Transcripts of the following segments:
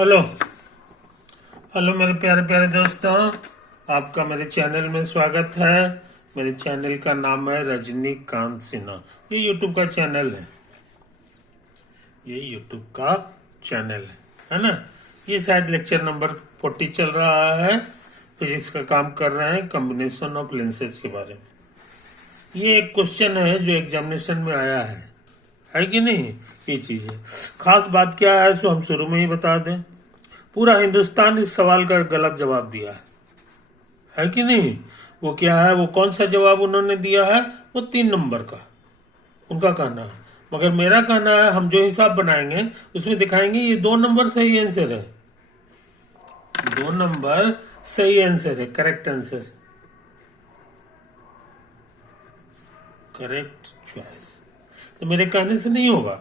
Hello hello मेरे प्यारे प्यारे दोस्तों, आपका मेरे चैनल में स्वागत है। मेरे चैनल का नाम है रजनीकांत सिन्हा। ये यूट्यूब का चैनल है, ये यूट्यूब का चैनल है ना। ये शायद लेक्चर नंबर 40 चल रहा है। फिजिक्स का काम कर रहे हैं, कॉम्बिनेशन ऑफ लेंसेज के बारे में। ये एक क्वेश्चन है जो एग्जामिनेशन में आया है कि नहीं। ये चीज है, खास बात क्या है सो हम शुरू में ही बता दें। पूरा हिंदुस्तान इस सवाल का गलत जवाब दिया है कि नहीं। वो क्या है, वो कौन सा जवाब उन्होंने दिया है, वो 3 नंबर का उनका कहना है। मगर मेरा कहना है, हम जो हिसाब बनाएंगे उसमें दिखाएंगे ये 2 नंबर सही आंसर है। 2 नंबर सही आंसर है, करेक्ट आंसर, करेक्ट चॉइस। तो मेरे कहने से नहीं होगा,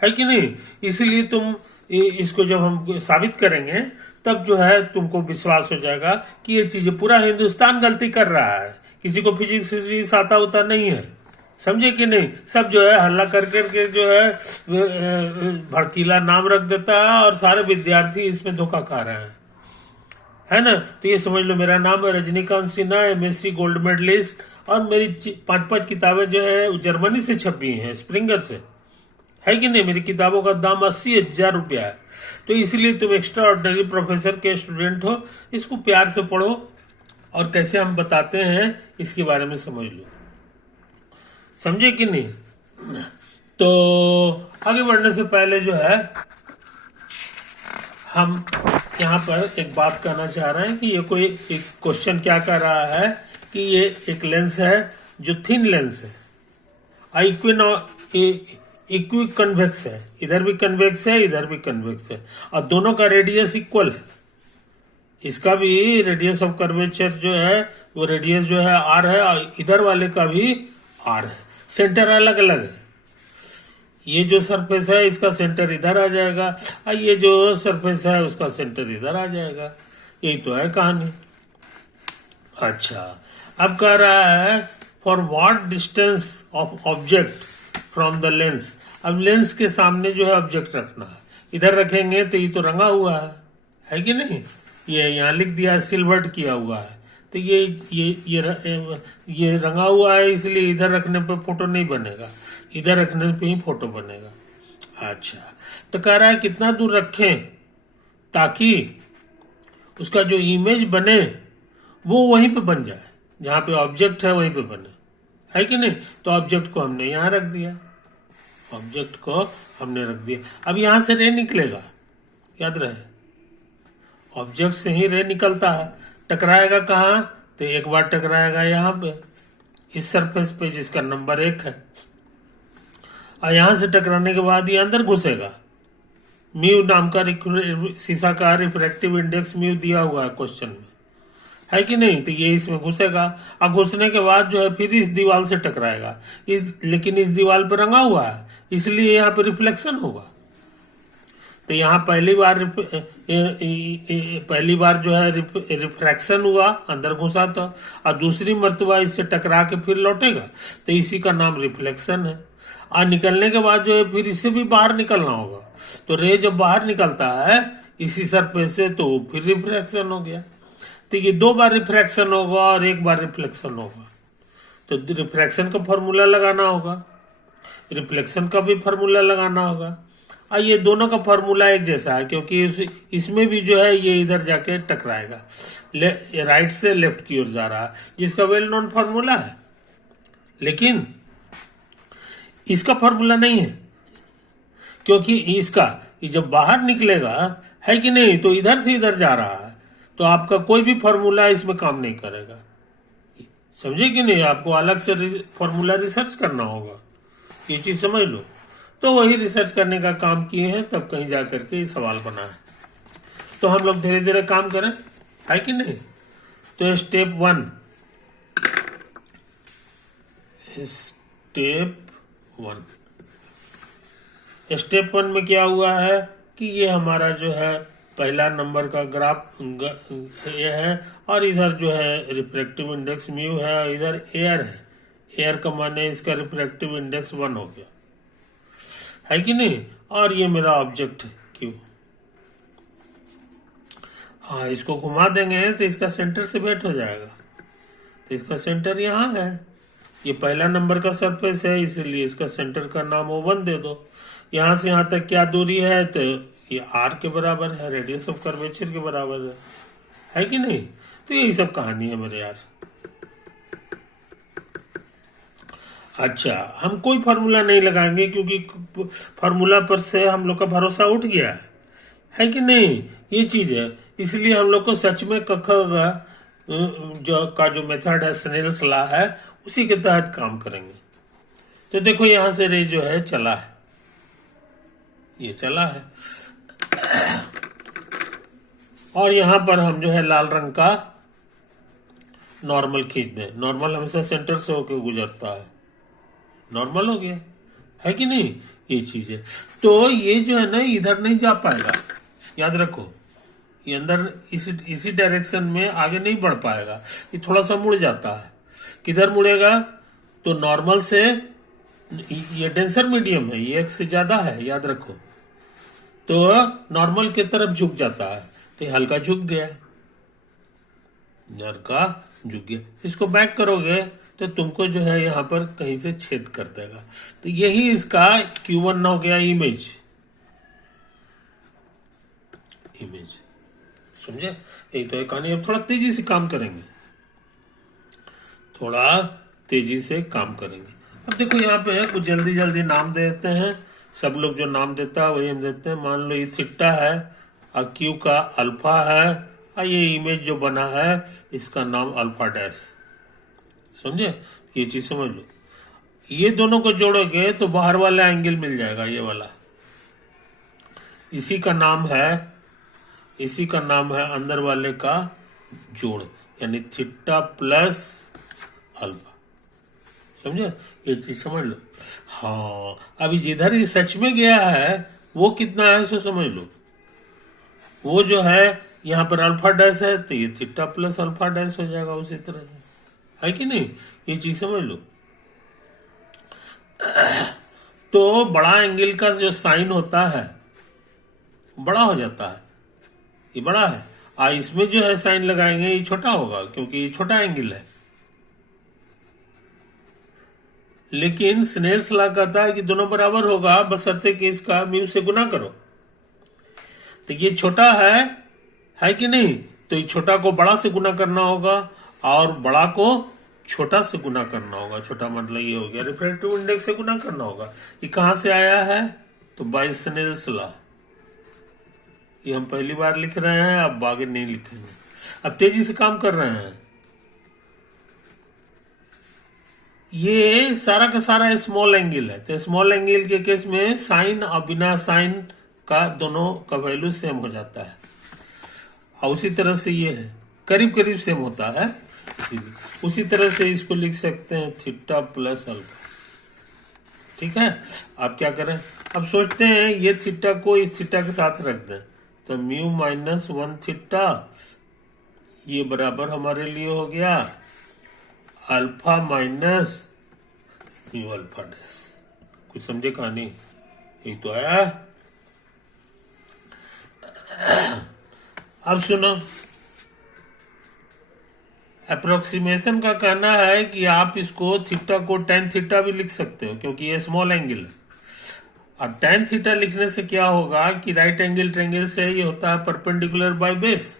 है कि नहीं। इसलिए तुम इसको जब हम साबित करेंगे तब जो है तुमको विश्वास हो जाएगा कि ये चीजें पूरा हिंदुस्तान गलती कर रहा है। किसी को फिजिक्स आता उता नहीं है, समझे कि नहीं। सब जो है हल्ला कर करके जो है भड़कीला नाम रख देता है और सारे विद्यार्थी इसमें धोखा खा रहे हैं, है ना। तो ये समझ लो, मेरा नाम है Rajinikant Sinha, MSc gold medalist. और मेरी 5 किताबें जो है जर्मनी से छपी हैं, स्प्रिंगर से, है कि नहीं। मेरी किताबों का दाम 80,000 रुपया है। तो इसलिए तुम एक्स्ट्रा ऑर्डिनरी प्रोफेसर के स्टूडेंट हो, इसको प्यार से पढ़ो और कैसे हम बताते हैं इसके बारे में समझ लो, समझे कि नहीं। तो आगे बढ़ने से पहले जो है हम यहाँ पर एक बात कहना चाह रहे हैं कि ये कोई एक क्वेश्चन क्या कर रहा है कि ये एक लेंस है जो थिन लेंस है, इक्वी कन्वेक्स है। इधर भी कन्वेक्स है, इधर भी कन्वेक्स है, और दोनों का रेडियस इक्वल है। इसका भी रेडियस ऑफ कर्वेचर जो है वो रेडियस जो है आर है, और इधर वाले का भी आर है। सेंटर अलग अलग है। ये जो सरफेस है इसका सेंटर इधर आ जाएगा, और ये जो सरफेस है उसका सेंटर इधर आ जाएगा। यही तो है कहानी। अच्छा, अब कह रहा है for what distance of object from the lens. अब लेंस के सामने जो है ऑब्जेक्ट रखना है। इधर रखेंगे तो ये तो रंगा हुआ है कि नहीं। ये यहाँ लिख दिया है, सिल्वर्ड किया हुआ है। तो ये रंगा हुआ है, इसलिए इधर रखने पे फोटो नहीं बनेगा, इधर रखने पे ही फोटो बनेगा। अच्छा, तो कह रहा है कितना दूर रखें ताकि उसका जो इमेज बने वो वहीं पे बन जाए, जहां पे ऑब्जेक्ट है वहीं पे बने, है कि नहीं। तो ऑब्जेक्ट को हमने यहां रख दिया, ऑब्जेक्ट को हमने रख दिया। अब यहां से रे निकलेगा, याद रहे, ऑब्जेक्ट से ही रे निकलता है। टकराएगा कहाँ, तो एक बार टकराएगा यहाँ पे, इस सरफेस पे जिसका नंबर 1 है, और यहां से टकराने के बाद ये अंदर घुसेगा। म्यू नाम का शीशा का रिफ्रैक्टिव इंडेक्स म्यू दिया हुआ है क्वेश्चन में, है कि नहीं। तो ये इसमें घुसेगा, और घुसने के बाद जो है फिर इस दीवार से टकराएगा। लेकिन इस दीवार पर रंगा हुआ है, इसलिए यहाँ पे रिफ्लेक्शन होगा। तो यहाँ पहली बार जो है रिफ्रैक्शन हुआ, अंदर घुसा तो, और दूसरी मर्तबा इससे टकरा के फिर लौटेगा, तो इसी का नाम रिफ्लेक्शन है। और निकलने के बाद जो है फिर इससे भी बाहर निकलना होगा। तो रे जब बाहर निकलता है इसी सरफेस से, तो फिर रिफ्रैक्शन हो गया। तो ये 2 बार रिफ्रैक्शन होगा और 1 बार रिफ्लेक्शन होगा। तो रिफ्रैक्शन का फॉर्मूला लगाना होगा, रिफ्लेक्शन का भी फॉर्मूला लगाना होगा। और ये दोनों का फॉर्मूला एक जैसा है, क्योंकि इसमें भी जो है ये इधर जाके टकराएगा, राइट से लेफ्ट की ओर जा रहा है, जिसका वेल नोन फॉर्मूला है। लेकिन इसका फॉर्मूला नहीं है, क्योंकि इसका ये जब बाहर निकलेगा, है कि नहीं, तो इधर से इधर जा रहा है, तो आपका कोई भी फॉर्मूला इसमें काम नहीं करेगा, समझे कि नहीं। आपको अलग से फॉर्मूला रिसर्च करना होगा, ये चीज समझ लो। तो वही रिसर्च करने का काम किए हैं, तब कहीं जा करके ये सवाल बना है। तो हम लोग धीरे धीरे काम करें, है कि नहीं। तो स्टेप 1 स्टेप 1 में क्या हुआ है कि ये हमारा जो है पहला नंबर का ग्राफ ये है, और इधर जो है रिफ्रैक्टिव इंडेक्स म्यू है, और इधर एयर है। एयर का माने इसका रिफ्रैक्टिव इंडेक्स 1 हो गया, है कि नहीं। और ये मेरा ऑब्जेक्ट है क्यू, हाँ, इसको घुमा देंगे तो इसका सेंटर से भेंट हो जाएगा। तो इसका सेंटर यहाँ है, ये पहला नंबर का सरफेस है, इसलिए इसका सेंटर का नाम O1 दे दो। यहाँ से यहाँ तक क्या दूरी है, तो ये r के बराबर है, रेडियस ऑफ कर्वेचर के बराबर है कि नहीं। तो यही सब कहानी है मेरे यार। अच्छा, हम कोई फार्मूला नहीं लगाएंगे क्योंकि फार्मूला पर से हम लोग का भरोसा उठ गया है कि नहीं, ये चीज है। इसलिए हम लोग को सच में जो मेथड है, स्नेल्स लॉ है, उसी के तहत काम करेंगे। तो देखो यहां से रे जो है चला है, ये चला है, और यहां पर हम जो है लाल रंग का नॉर्मल खींच दें। नॉर्मल हमेशा सेंटर से होकर गुजरता है, नॉर्मल हो गया है कि नहीं, ये चीज है। तो ये जो है ना इधर नहीं जा पाएगा, याद रखो, ये अंदर इसी डायरेक्शन में आगे नहीं बढ़ पाएगा, ये थोड़ा सा मुड़ जाता है। किधर मुड़ेगा, तो नॉर्मल से, ये डेंसर मीडियम है, ये x से ज्यादा है, याद रखो, तो नॉर्मल की तरफ झुक जाता है। तो ये हल्का झुक गया, हल्का झुक गया। इसको बैक करोगे तो तुमको जो है यहाँ पर कहीं से छेद कर देगा। तो यही इसका Q1 हो गया, इमेज। समझे, यही तो है कहानी। अब थोड़ा तेजी से काम करेंगे, थोड़ा तेजी से काम करेंगे। अब देखो यहाँ पे कुछ जल्दी जल्दी नाम दे देते हैं। सब लोग जो नाम देता है वही हम देते हैं। मान लो ये थीटा है और Q का अल्फा है, और ये इमेज जो बना है इसका नाम अल्फा डैश। समझे, ये चीज समझ लो। ये दोनों को जोड़ोगे तो बाहर वाला एंगल मिल जाएगा, ये वाला। इसी का नाम है अंदर वाले का जोड़, यानी थीटा प्लस अल्फा। समझे, ये चीज समझ लो। हाँ, अभी जिधर ये सच में गया है वो कितना है सो समझ लो। वो जो है यहाँ पर अल्फा डैश है, तो ये थीटा प्लस अल्फा डैश हो जाएगा उसी तरह से, है कि नहीं, ये चीज समझ लो। तो बड़ा एंगल का जो साइन होता है बड़ा हो जाता है, ये बड़ा है, इसमें जो है साइन लगाएंगे ये छोटा होगा, क्योंकि ये छोटा एंगल है। लेकिन स्नेल्स लॉ कहता है कि दोनों बराबर होगा, बशर्ते कि इसका म्यू से गुना करो। तो ये छोटा है कि नहीं, तो ये छोटा को बड़ा से गुना करना होगा और बड़ा को छोटा से गुना करना होगा। छोटा मतलब ये हो गया रिफ्रैक्टिव इंडेक्स से गुना करना होगा। ये कहां से आया है, तो बाय स्नेल्स लॉ। ये हम पहली बार लिख रहे हैं, अब आगे नहीं लिखेंगे, अब तेजी से काम कर रहे हैं। ये सारा का सारा स्मॉल एंगल है, तो स्मॉल एंगल के केस में साइन और बिना साइन का दोनों का वैल्यू सेम हो जाता है, और उसी तरह से ये है करीब करीब सेम होता है, इसीलिए उसी तरह से इसको लिख सकते हैं थीटा प्लस अल्फा। ठीक है, आप क्या करें, अब सोचते हैं ये थीटा को इस थीटा के साथ रख दें, तो म्यू माइनस 1 थीटा, ये बराबर हमारे लिए हो गया alpha minus mu alpha dash. कुछ समझे कहानी, यही तो आया। अब सुनो, अप्रोक्सीमेशन का कहना है कि आप इसको थीटा को टेन थीटा भी लिख सकते हो, क्योंकि ये स्मॉल एंगल है। अब टेन थीटा लिखने से क्या होगा कि राइट एंगल ट्रायंगल से ये होता है परपेंडिकुलर बाय बेस,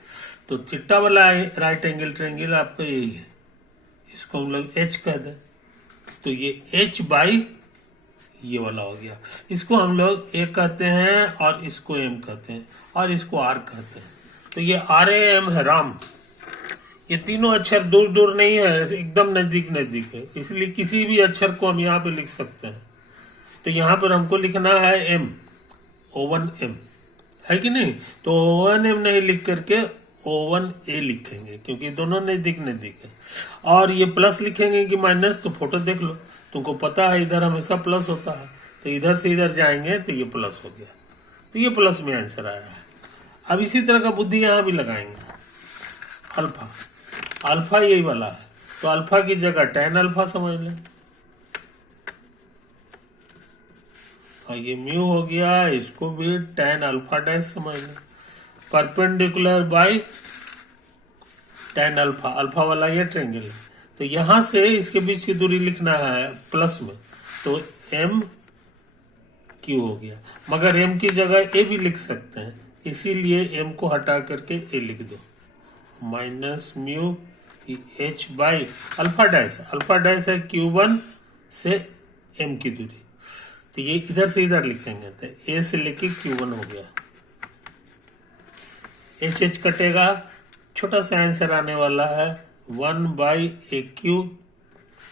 तो थीटा वाला राइट एंगल ट्रायंगल आपका यही है, इसको हम लोग H कह दें, तो ये H बाई ये वाला हो गया। इसको हम लोग A कहते हैं और इसको M कहते हैं और इसको R कहते हैं। तो ये RAM है, राम। ये तीनों अक्षर दूर दूर नहीं है, एकदम नजदीक नजदीक है, इसलिए किसी भी अक्षर को हम यहाँ पे लिख सकते हैं। तो यहाँ पर हमको लिखना है M, O1M, है कि नहीं, तो O1M नहीं लिख करके O1A लिखेंगे, क्योंकि दोनों नजदीक नजदीक है। और ये प्लस लिखेंगे कि माइनस, तो फोटो देख लो, तुमको पता है इधर हमेशा प्लस होता है, तो इधर से इधर जाएंगे तो ये प्लस हो गया, तो ये प्लस में आंसर आया है। अब इसी तरह का बुद्धि यहाँ भी लगाएंगे। अल्फा यही वाला है, तो अल्फा की जगह टेन अल्फा समझ लें, और ये म्यू हो गया, इसको भी टेन अल्फा डैश समझ लें। Perpendicular by tan alpha, alpha वाला ये ट्रायंगल है। तो यहां से इसके बीच की दूरी लिखना है प्लस में, तो एम क्यू हो गया। मगर एम की जगह ए भी लिख सकते हैं, इसीलिए एम को हटा करके ए लिख दो, minus mu H by alpha dash है Q1 से एम की दूरी, तो ये इधर से इधर लिखेंगे, तो ए से लेके Q1 हो गया। एच कटेगा, छोटा सा आंसर आने वाला है 1/AQ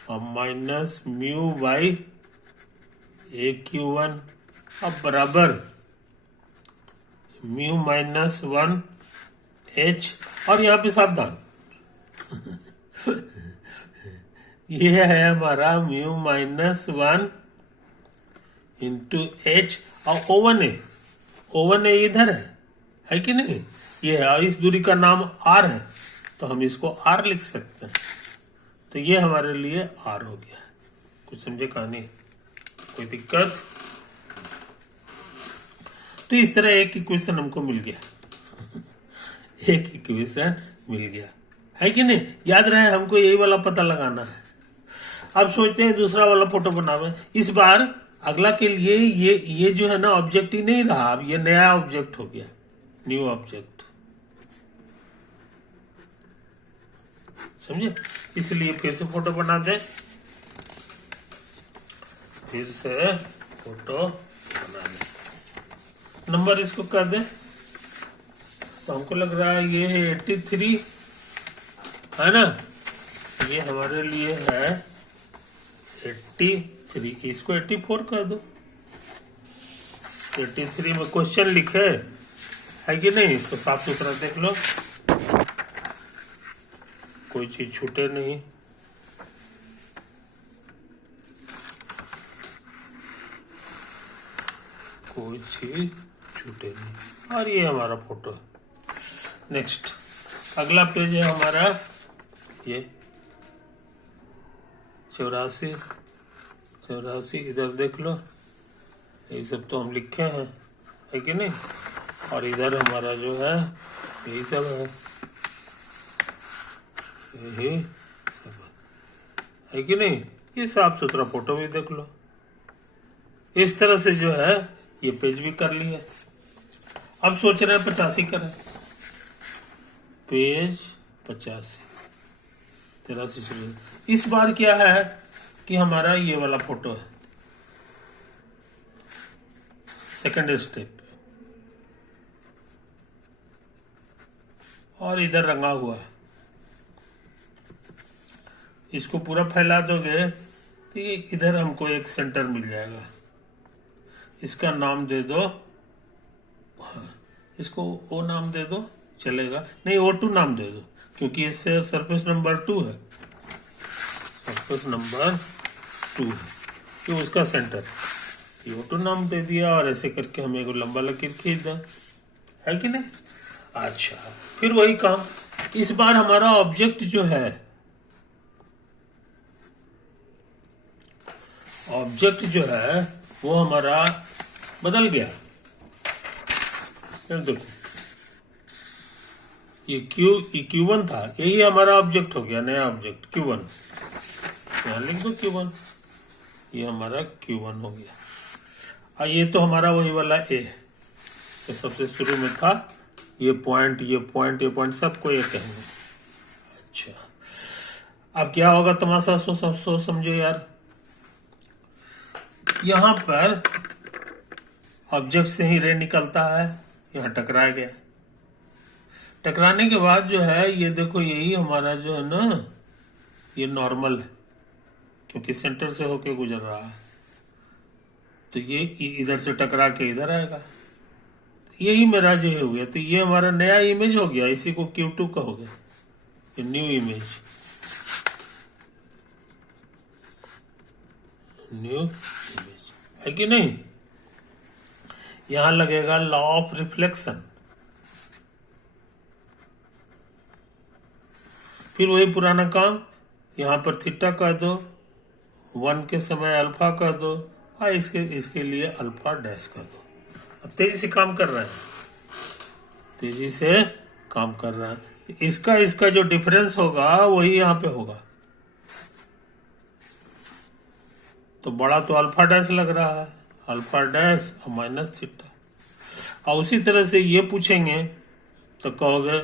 और माइनस म्यू बाई AQ1, अब बराबर म्यू माइनस 1H, और यहाँ पे सावधान ये है हमारा म्यू माइनस 1 इंटू एच, और ओवन ए इधर है कि नहीं, ये है, और इस दूरी का नाम आर है, तो हम इसको आर लिख सकते हैं। तो ये हमारे लिए आर हो गया। कुछ समझे कहानी, कोई दिक्कत? तो इस तरह एक इक्वेशन हमको मिल गया एक इक्वेशन मिल गया, है कि नहीं? याद रहे हमको यही वाला पता लगाना है। अब सोचते हैं दूसरा वाला फोटो बनावे। इस बार अगला के लिए ये जो है ना ऑब्जेक्ट ही नहीं रहा, अब ये नया ऑब्जेक्ट हो गया, न्यू ऑब्जेक्ट, समझे? इसलिए फिर से फोटो बना दे, फिर से फोटो बना दे, नंबर इसको कर दे। तो हमको लग रहा है ये है 83, है ना? ये हमारे लिए है 83, इसको 84 कर दो। 83 में क्वेश्चन लिखे है कि नहीं, इसको साफ सुथरा देख लो, कोई चीज छूटे नहीं। कोई चीज छूटे नहीं, और ये हमारा फोटो है। नेक्स्ट अगला पेज है हमारा ये 84, इधर देख लो, ये सब तो हम लिखे हैं, है कि नहीं? और इधर हमारा जो है यही सब है, यही है कि नहीं? ये साफ सुथरा फोटो भी देख लो। इस तरह से जो है ये पेज भी कर लिया। अब सोच रहे हैं 85 करें, पेज 85, 83। इस बार क्या है कि हमारा ये वाला फोटो है, सेकंड स्टेप, और इधर रंगा हुआ है। इसको पूरा फैला दोगे तो ये इधर हमको एक सेंटर मिल जाएगा। इसका नाम दे दो, इसको ओ नाम दे दो, चलेगा? नहीं, O2 नाम दे दो, क्योंकि इससे सरफेस नंबर 2 है, सरफेस नंबर 2 है, तो उसका सेंटर O2 नाम दे दिया, और ऐसे करके हमें एक लंबा लकीर खींच दो, है कि नहीं? अच्छा, फिर वही काम, इस बार हमारा ऑब्जेक्ट जो है, ऑब्जेक्ट जो है वो हमारा बदल गया। देखो ये Q1 था, यही हमारा ऑब्जेक्ट हो गया, नया ऑब्जेक्ट Q1, यहाँ लिख दो Q1, ये हमारा Q1 हो गया। और ये तो हमारा वही वाला A, तो सबसे शुरू में था ये पॉइंट, ये पॉइंट, ये पॉइंट, सबको ये कहेंगे। अच्छा, अब क्या होगा तमाशा, सोच समझो यार। यहां पर ऑब्जेक्ट से ही रे निकलता है, यहां टकरा गया, टकराने के बाद जो है ये देखो, यही हमारा जो है ना ये नॉर्मल है, क्योंकि सेंटर से होके गुजर रहा है, तो ये इधर से टकरा के इधर आएगा। यही मेरा जो हो गया, तो ये हमारा नया इमेज हो गया, इसी को Q2 कहोगे, न्यू इमेज, न्यू इमेज, है कि नहीं? यहां लगेगा लॉ ऑफ रिफ्लेक्शन, फिर वही पुराना काम, यहां पर थीटा कह दो, 1 के समय अल्फा कह दो, और इसके लिए अल्फा डैश कह दो। अब तेजी से काम कर रहे हैं, तेजी से काम कर रहा है। इसका इसका जो डिफरेंस होगा वही यहाँ पे होगा। तो बड़ा तो अल्फा डैश लग रहा है, अल्फा डैश और माइनस थीटा। और उसी तरह से ये पूछेंगे तो कहोगे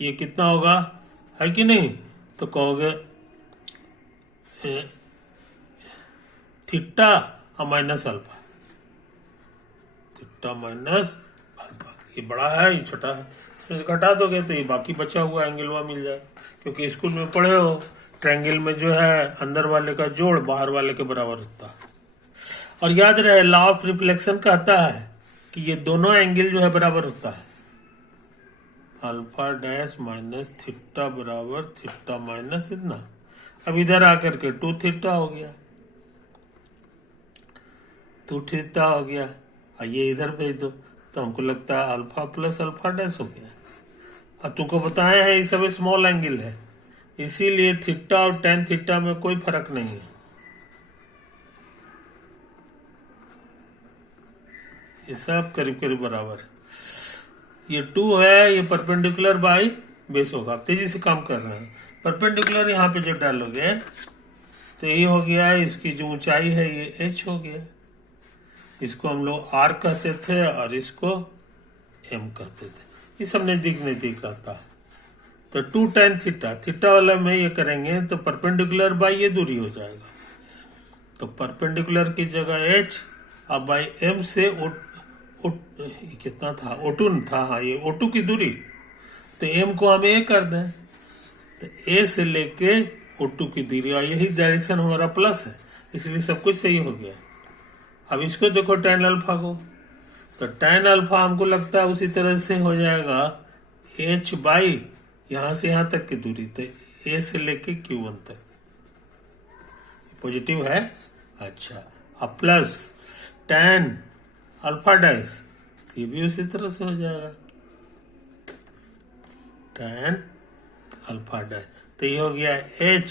ये कितना होगा, है कि नहीं? तो कहोगे थीटा और minus alpha, theta minus alpha. ये बड़ा है, ये छोटा है, तो घटा दोगे तो ये बाकी बचा हुआ एंगल वह मिल जाए। क्योंकि स्कूल में पढ़े हो, ट्रायंगल में जो है अंदर वाले का जोड़ बाहर वाले के बराबर होता है। और याद रहे, लॉ ऑफ रिफ्लेक्शन कहता है कि ये दोनों एंगल जो है बराबर होता है। अल्फा डैश माइनस थीटा बराबर थीटा माइनस इतना। अब इधर आकर के 2 थीटा हो गया, 2 थीटा हो गया, और ये इधर भेज दो तो हमको लगता है अल्फा प्लस अल्फा डैश हो गया। और तुमको बताया है ये सब स्मॉल एंगल है, इसीलिए थीटा और टेन थीटा में कोई फर्क नहीं है। ये सब करीब करीब बराबर। ये 2 है, ये परपेंडिकुलर बाई बेस होगा। आप तेजी से काम कर रहे हैं। परपेंडिकुलर यहाँ पे जो डालोगे तो ये हो गया, इसकी जो ऊंचाई है ये h हो गया। इसको हम लोग r कहते थे और इसको m कहते थे। ये सब नजदीक नजदीक रहता है। तो 2 tan थीटा, थीटा वाला में ये करेंगे तो परपेंडिकुलर बाई ये दूरी हो जाएगा। तो परपेंडिकुलर की जगह h और बाई m से कितना था, O2 था, हाँ ये O2 की दूरी। तो m को हम a कर दें तो a से लेके O2 की दूरी, और यही डायरेक्शन हमारा प्लस है, इसलिए सब कुछ सही हो गया। अब इसको देखो tan अल्फा को, तो tan अल्फा हमको लगता है उसी तरह से हो जाएगा h बाई यहां से यहां तक की दूरी, तो a से लेके Q1 तक पॉजिटिव है। अच्छा, अब प्लस tan अल्फा डैश, ये भी उसी तरह से हो जाएगा tan अल्फा डैश। तो ये हो गया h।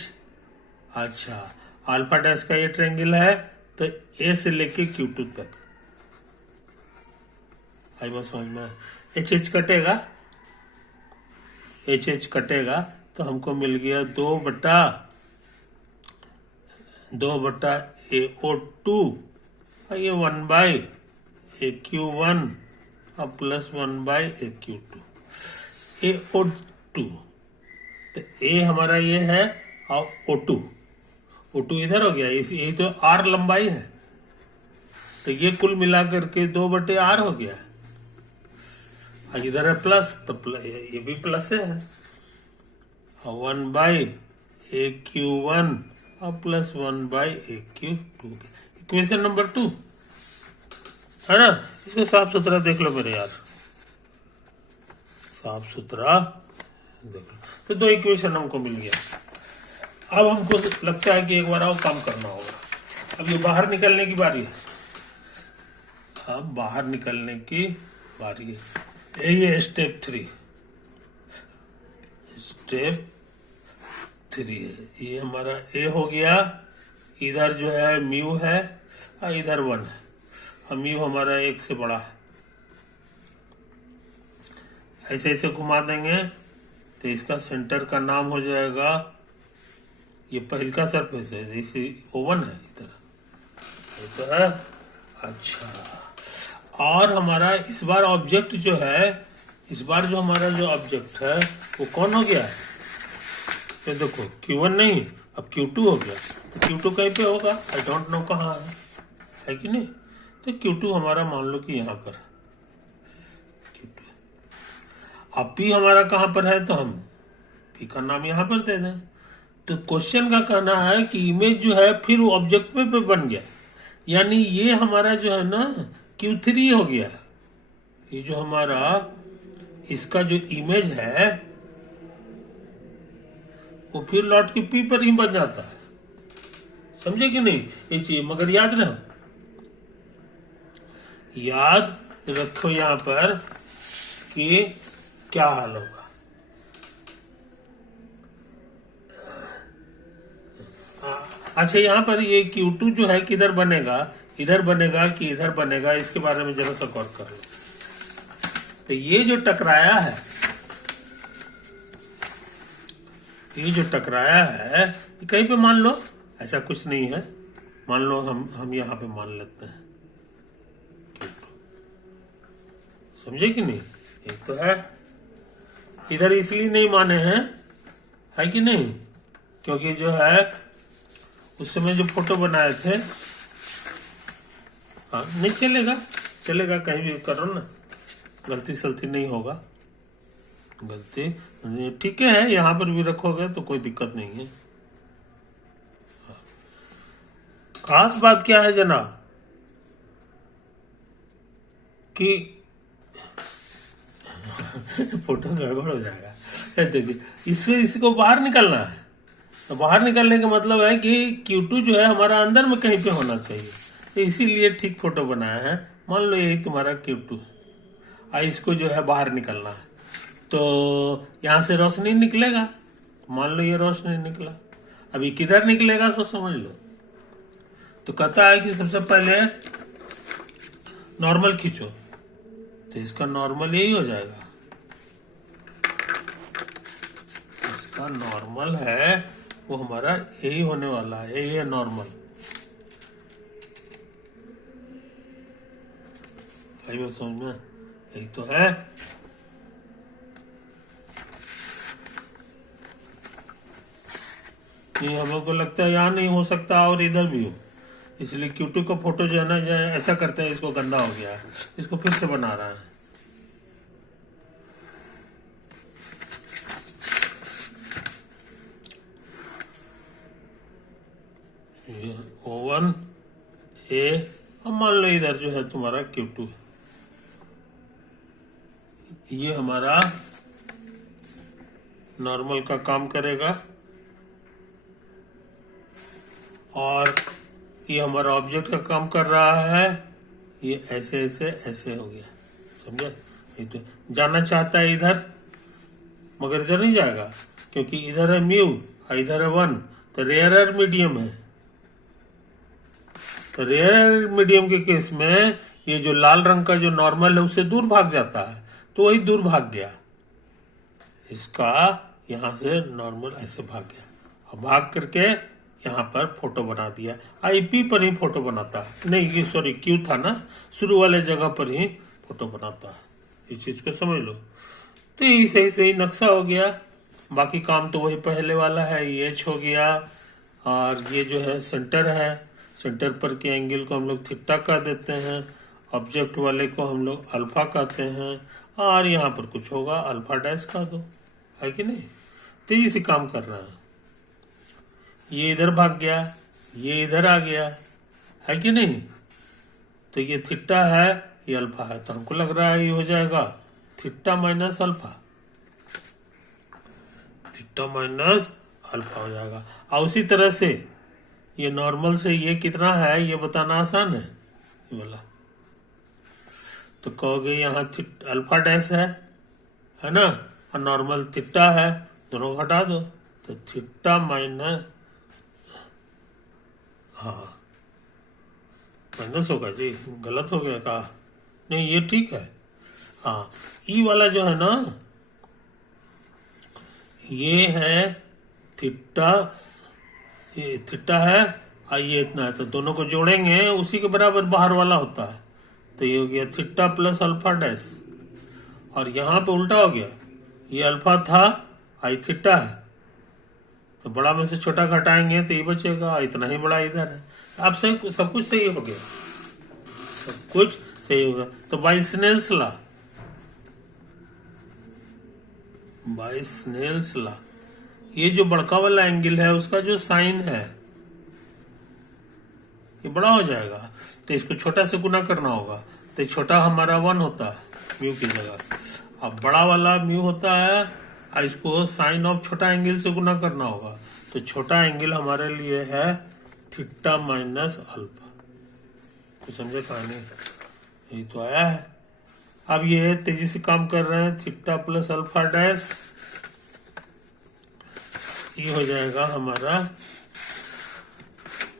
अच्छा, अल्फा डैश का ये ट्रायंगल है तो a से लेके Q2 तक। आई बात समझ में? h कटेगा, h कटेगा तो हमको मिल गया 2 बटा AO2 और ये 1 बाई AQ1 और प्लस 1 बाई AQ2। AO2 तो A हमारा ये है और O2 इधर हो गया, यही तो R लंबाई है, तो ये कुल मिला करके 2 बटे R हो गया। और इधर है प्लस, तो ये भी प्लस है, और 1 बाई AQ1 और plus 1 by AQ2। Equation number 2 है ना। इसको साफ सुथरा देख लो मेरे यार, साफ सुथरा देख लो। तो 2 इक्वेशन हमको मिल गया। अब हमको लगता है कि एक बार और काम करना होगा। अब ये बाहर निकलने की बारी है, अब बाहर निकलने की बारी है। ये स्टेप 3 है। ये हमारा ए हो गया, इधर जो है म्यू है और इधर 1 है, और म्यू हमारा 1 से बड़ा है। ऐसे ऐसे घुमा देंगे तो इसका सेंटर का नाम हो जाएगा, ये पहल का सरफेस है, जैसे O1 है इधर, ये तो है। अच्छा, और हमारा इस बार ऑब्जेक्ट जो है, इस बार जो हमारा जो ऑब्जेक्ट है वो कौन हो गया? ये देखो Q1 नहीं, अब Q2 हो गया। तो Q2 कहीं पे होगा, आई डोंट नो कहाँ है कि नहीं। तो Q2 हमारा मान लो कि यहाँ पर Q2। अब P हमारा कहाँ पर है, तो हम P का नाम यहाँ पर दे दें। तो क्वेश्चन का कहना है कि इमेज जो है फिर वो ऑब्जेक्ट पे बन गया, यानी ये हमारा जो है ना Q3 हो गया। ये जो हमारा इसका जो इमेज है वो फिर लौट के P पर ही बन जाता है, समझे कि नहीं ये चीज। मगर याद रहो, याद रखो यहां पर कि क्या हाल होगा। अच्छा, यहाँ पर ये Q2 जो है किधर बनेगा, इधर बनेगा कि इधर बनेगा, इसके बारे में जरा सा गौर कर लो। तो ये जो टकराया है, ये जो टकराया है, कहीं पे मान लो ऐसा कुछ नहीं है, मान लो हम यहाँ पे मान लेते हैं, समझे कि नहीं? एक तो है इधर इसलिए नहीं माने हैं, है कि नहीं? क्योंकि जो है उस समय जो फोटो बनाए थे, हाँ नहीं चलेगा, चलेगा कहीं भी करो ना, गलती सलती नहीं होगा, गलती ठीक है, यहाँ पर भी रखोगे तो कोई दिक्कत नहीं है। खास बात क्या है जनाब कि फोटो गड़बड़ हो जाएगा। देखिए इसको बाहर निकलना है, तो बाहर निकलने का मतलब है कि Q2 जो है हमारा अंदर में कहीं पे होना चाहिए, तो इसीलिए ठीक फोटो बनाया है। मान लो यही तुम्हारा Q2 है, इसको जो है बाहर निकलना है, तो यहाँ से रोशनी निकलेगा, मान लो ये रोशनी निकला, अभी किधर निकलेगा तो समझ लो। तो कहता है कि सबसे पहले नॉर्मल खींचो, तो इसका नॉर्मल यही हो जाएगा, इसका नॉर्मल है वो हमारा यही होने वाला है, यही है नॉर्मल। भाई बात समझ में, यही तो है। ये हम लोग को लगता है यहाँ नहीं हो सकता और इधर भी हो, इसलिए Q2 का फोटो जो है ना, जो ऐसा करते हैं, इसको गंदा हो गया है, इसको फिर से बना रहा है। O1 A, अब मान लो इधर जो है तुम्हारा Q2, ये हमारा नॉर्मल का काम करेगा, और ये हमारा ऑब्जेक्ट का काम कर रहा है, ये ऐसे ऐसे ऐसे हो गया, समझे? ये तो जाना चाहता है इधर, मगर इधर नहीं जाएगा, क्योंकि इधर है म्यू और इधर है 1, तो रेयर मीडियम है। तो रेयर मीडियम के केस में ये जो लाल रंग का जो नॉर्मल है उससे दूर भाग जाता है, तो वही दूर भाग गया, इसका यहां से नॉर्मल ऐसे भाग गया, और भाग करके यहाँ पर फोटो बना दिया। IP पर ही फोटो बनाता है, नहीं ये सॉरी Q था ना, शुरू वाले जगह पर ही फोटो बनाता है, इस चीज को समझ लो। तो यही सही सही नक्शा हो गया, बाकी काम तो वही पहले वाला है, ये H हो गया, और ये जो है सेंटर है, सेंटर पर के एंगल को हम लोग थीटा कह देते हैं, ऑब्जेक्ट वाले को हम लोग अल्फा कहते हैं, और यहाँ पर कुछ होगा अल्फा डैश कह दो, है कि नहीं? तेजी से काम कर रहा है, ये इधर भाग गया, ये इधर आ गया, है कि नहीं? तो ये थीटा है, ये अल्फा है, तो हमको लग रहा है ये हो जाएगा theta minus alpha, theta minus alpha हो जाएगा। और उसी तरह से ये नॉर्मल से ये कितना है ये बताना आसान है, ये वाला तो कहोगे यहाँ अल्फा डैश है ना, और नॉर्मल थीटा है, दोनों को हटा दो, तो थीटा माइनस, हाँ माइनस होगा जी, गलत हो गया कहा, नहीं ये ठीक है। हाँ ई वाला जो है ना, ये है थीटा, ये थीटा है और ये इतना है, तो दोनों को जोड़ेंगे उसी के बराबर बाहर वाला होता है, तो ये हो गया थीटा प्लस अल्फा डैश, और यहाँ पे उल्टा हो गया, ये अल्फा था आई थीटा है, तो बड़ा में से छोटा घटाएंगे तो ये बचेगा, इतना ही बड़ा इधर है। अब से सब कुछ सही हो गया, सब कुछ सही होगा। तो by Snell's law, by Snell's law, ये जो बड़का वाला एंगल है उसका जो साइन है ये बड़ा हो जाएगा, तो इसको छोटा से गुना करना होगा, तो छोटा हमारा 1 होता है म्यू की जगह, अब बड़ा वाला म्यू होता है, और इसको साइन ऑफ छोटा एंगल से गुना करना होगा, तो छोटा एंगल हमारे लिए है थीटा माइनस अल्फा। तो समझे कहानी, यही तो आया है। अब ये तेजी से काम कर रहे हैं, थीटा प्लस अल्फा डैश, ये हो जाएगा हमारा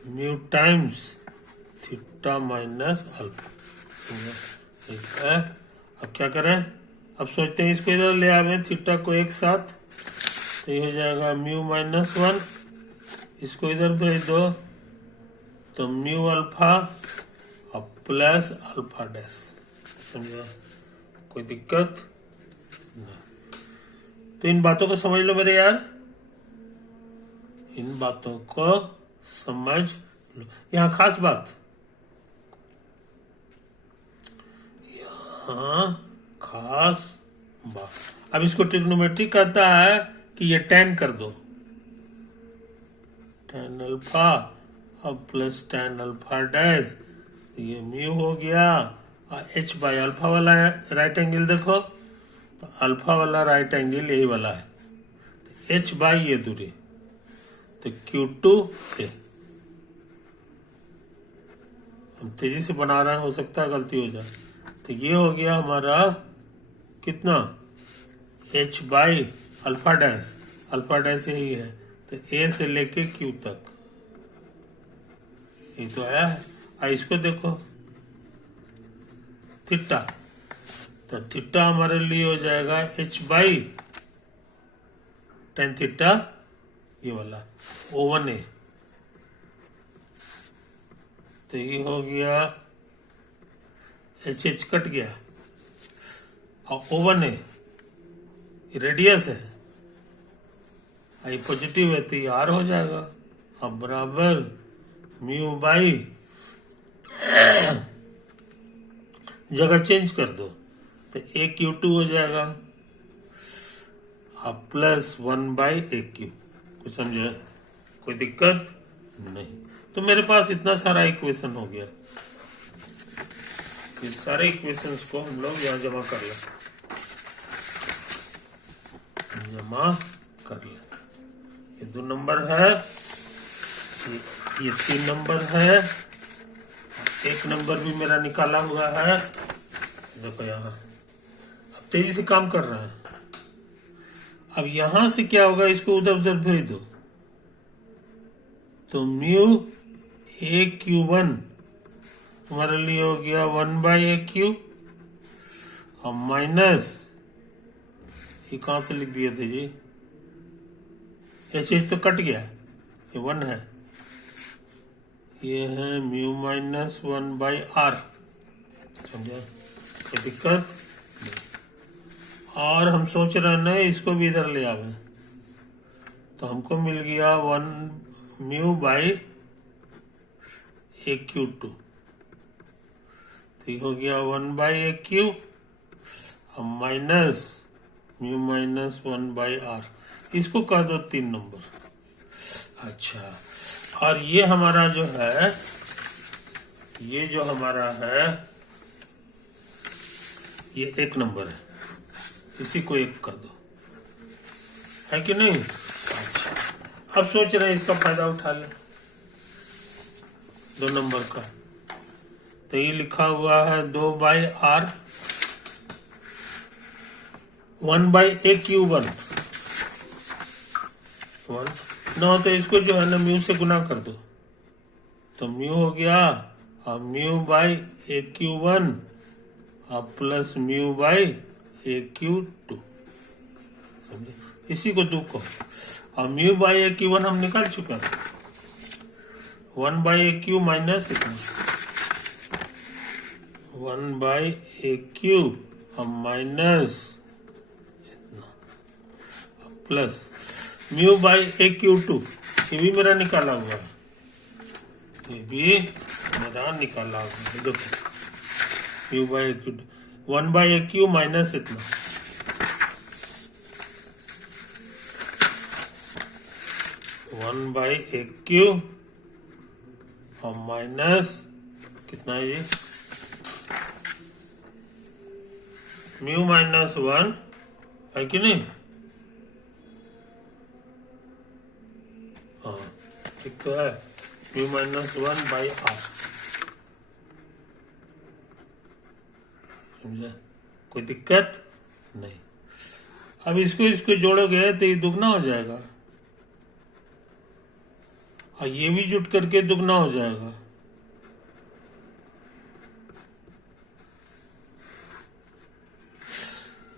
mu times theta minus alpha, ठीक है। अब क्या करें, अब सोचते हैं इसको इधर ले आवे थीटा को एक साथ, तो ये हो जाएगा म्यू माइनस 1, इसको इधर भेज दो तो म्यू अल्फा और प्लस अल्फा डैश। समझा? कोई दिक्कत नहीं। तो इन बातों को समझ लो मेरे यार, इन बातों को समझ लो। यहाँ खास बात, यहाँ खास बात, अब इसको ट्रिग्नोमेट्रिक कहता है कि ये tan कर दो, tan अल्फा अब प्लस tan अल्फा डैश, ये म्यू हो गया, और h बाई अल्फा वाला है राइट एंगल, देखो तो अल्फा वाला राइट एंगल यही वाला है, तो h बाई ये दूरी, तो Q2A। हम तेजी से बना रहे हैं, हो सकता है गलती हो जाए। तो ये हो गया हमारा कितना, h बाई अल्फा डैश यही है, तो A से लेके Q तक ये तो आया है। इसको देखो थीटा, तो थीटा हमारे लिए हो जाएगा h बाई टेन थीटा, ये वाला O1A, तो ये हो गया h कट गया, और O1A रेडियस है, आई पॉजिटिव है तो ये R हो जाएगा। अब बराबर म्यू बाई, जगह चेंज कर दो तो AQ2 हो जाएगा, अब प्लस 1 बाई AQ। कुछ समझे? कोई दिक्कत नहीं। तो मेरे पास इतना सारा इक्वेशन हो गया, ये सारे इक्वेशंस को हम लोग यहाँ जमा कर ले, ये 2 नंबर है, ये 3 नंबर है, 1 नंबर भी मेरा निकाला हुआ है, देखो यहाँ। अब तेजी से काम कर रहा है। अब यहां से क्या होगा, इसको उधर उधर भेज दो, तो म्यू AQ1 तुम्हारे लिए हो गया 1 बाई AQ, और माइनस ये कहां से लिख दिए थे जी, एच तो कट गया, ये 1 है, ये है म्यू माइनस 1 बाई R। समझा? कोई दिक्कत नहीं। और हम सोच रहे हैं ना इसको भी इधर ले आवे, तो हमको मिल गया 1 म्यू बाई AQ2, तो ये हो गया 1 बाई AQ और minus mu minus 1 by R। इसको कह दो 3 नंबर। अच्छा, और ये हमारा जो है, ये जो हमारा है ये 1 नंबर है, इसी को 1 कह दो, है कि नहीं? अच्छा, अब सोच रहे हैं इसका फायदा उठा ले 2 नंबर का, तो ये लिखा हुआ है 2 बाई R 1 बाई AQ1 ना, तो इसको जो है ना म्यू से गुना कर दो, तो म्यू हो गया, और म्यू बाई AQ1 और प्लस म्यू बाई AQ2। समझे? इसी को 2 को, और म्यू बाई AQ1 हम निकाल चुके हैं, 1 by AQ minus 1 by AQ और minus plus mu by AQ2, ये भी मेरा निकाला हुआ है, ये भी मेरा निकाला हुआ है। देखो mu by AQ2, 1 by AQ minus इतना, वन बाई AQ और माइनस कितना है ये, म्यू माइनस 1 है कि नहीं? हाँ ठीक तो है, म्यू माइनस 1 बाई R। समझा? कोई दिक्कत नहीं। अब इसको जोड़ोगे तो ये दुगना हो जाएगा, और ये भी जुट करके दुगना हो जाएगा।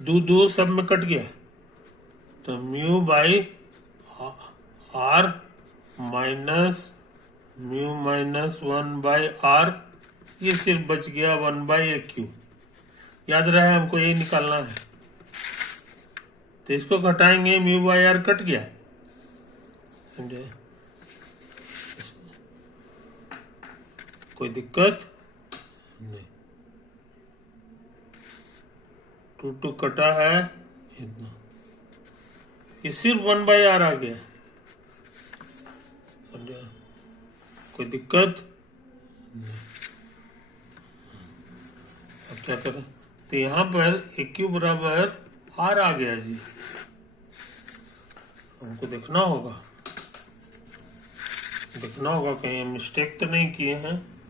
दो दो सब में कट गया, तो mu by r minus mu minus 1/r, ये सिर्फ बच गया 1/aq। याद रहे हमको यही निकालना है, तो इसको घटाएंगे, म्यू बाई आर कट गया, समझे? कोई दिक्कत नहीं, 2 कटा है इतना, ये सिर्फ 1/r आ गया, समझे? कोई दिक्कत नहीं। अब क्या करें, तो यहाँ पर AQ बराबर R आ गया जी, हमको देखना होगा कहीं मिस्टेक तो नहीं किए हैं।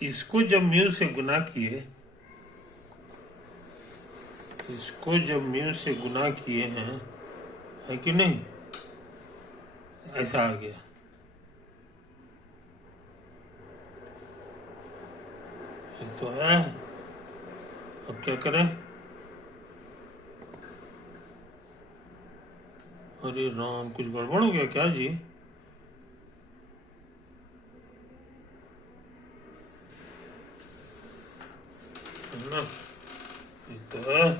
इसको जब म्यू से गुना किए, हैं, है कि नहीं, ऐसा आ गया, ये तो है। अब क्या करें, अरे राम, कुछ गड़बड़ हो गया क्या जी? ये तो है,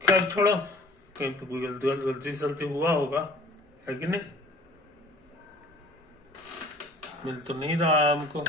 खैर छोड़ो, कहीं पे कोई गलती हुआ होगा, है कि नहीं? मिल तो नहीं रहा है हमको।